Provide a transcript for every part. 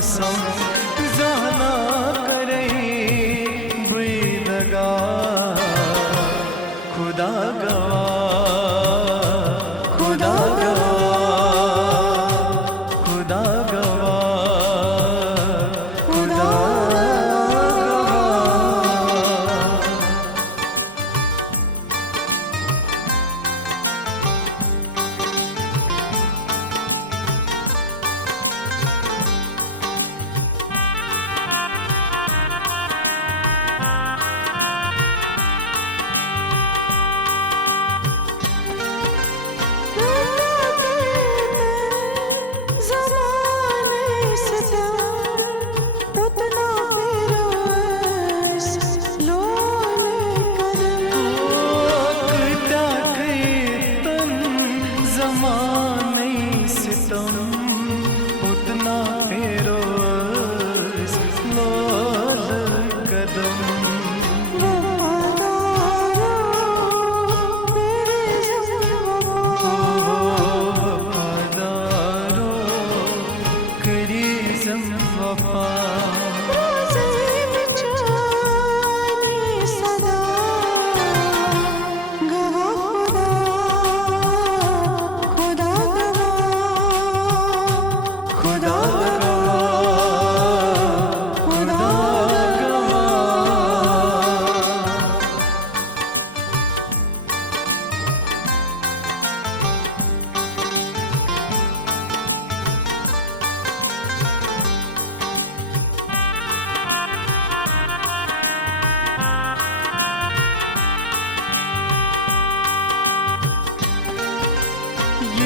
कसम जाना करे बेदगा खुदा गवा खुदा गवा खुदा गवा खुदा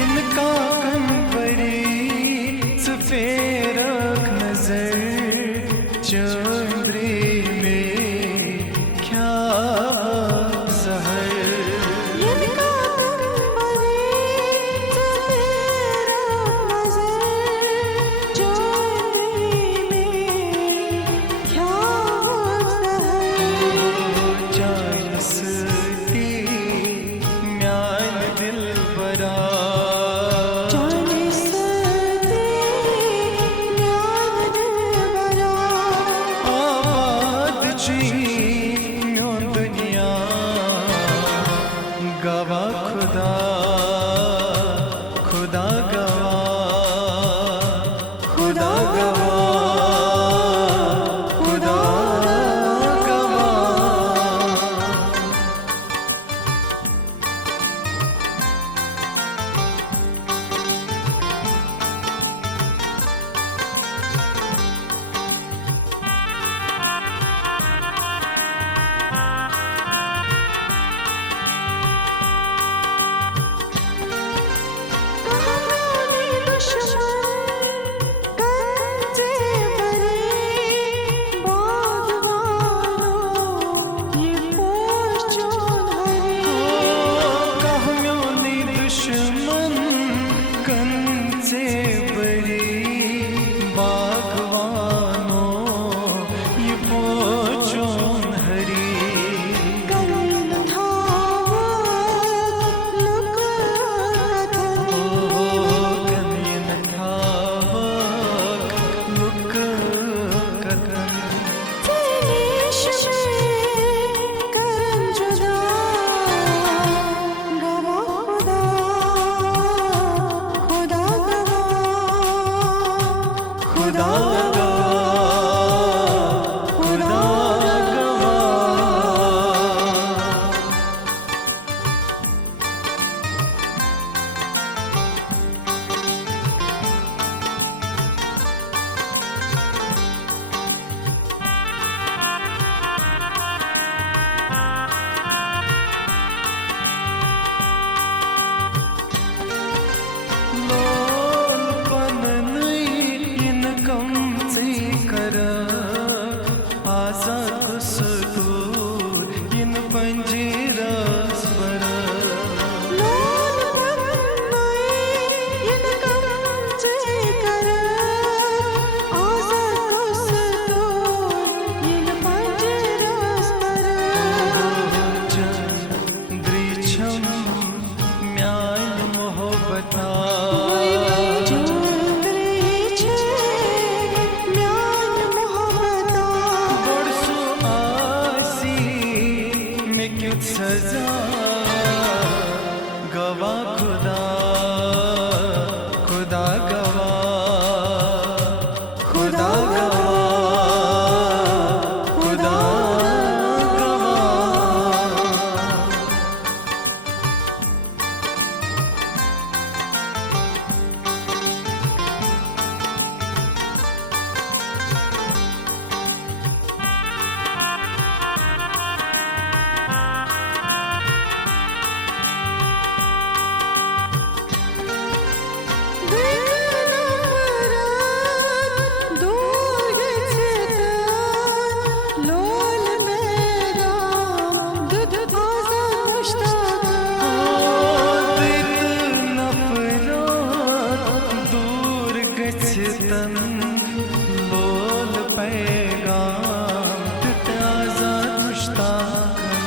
इनका कंबरी सफेद नजर चंद्री में क्या जहर इनका कंबरी सफेद नजर चंद्री में क्या जहर जानसती म्यान दिल बरा गवा खुदा खुदा गवा खुदा गवा खुदा गवा खुदा खुदा लोल पन नहीं इन कम गच्छतन लोल पैगाम ताजा मुश्ताकन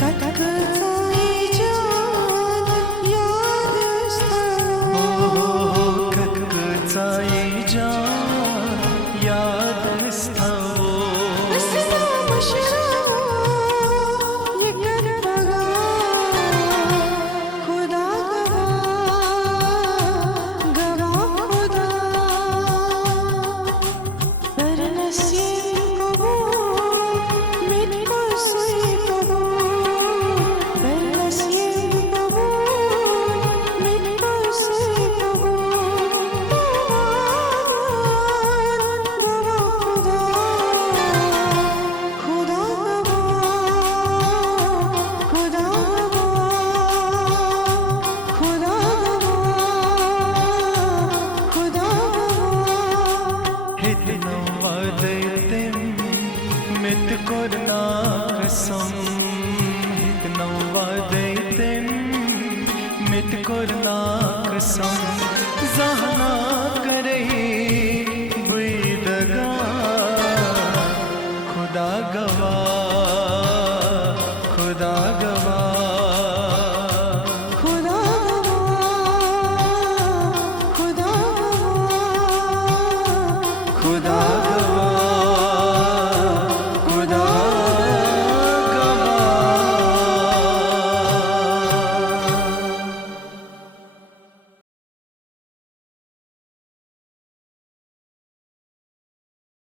ककचाई जान याद स्थान ककचाई जान याद स्थावो हसना मशरा ये कर बगा खुदा गवा खुदा पर नसीब कबूल मुझको सुई कबूल पर नसीब कबूल मुझको सुई कबूल गवा खुदा खुदा खुदा खुदा हितनो वादैतिम मित करना कसम हितनो वादैतिम मित करना कसम जहना करही बुईदगा खुदा गवा खुदा गवा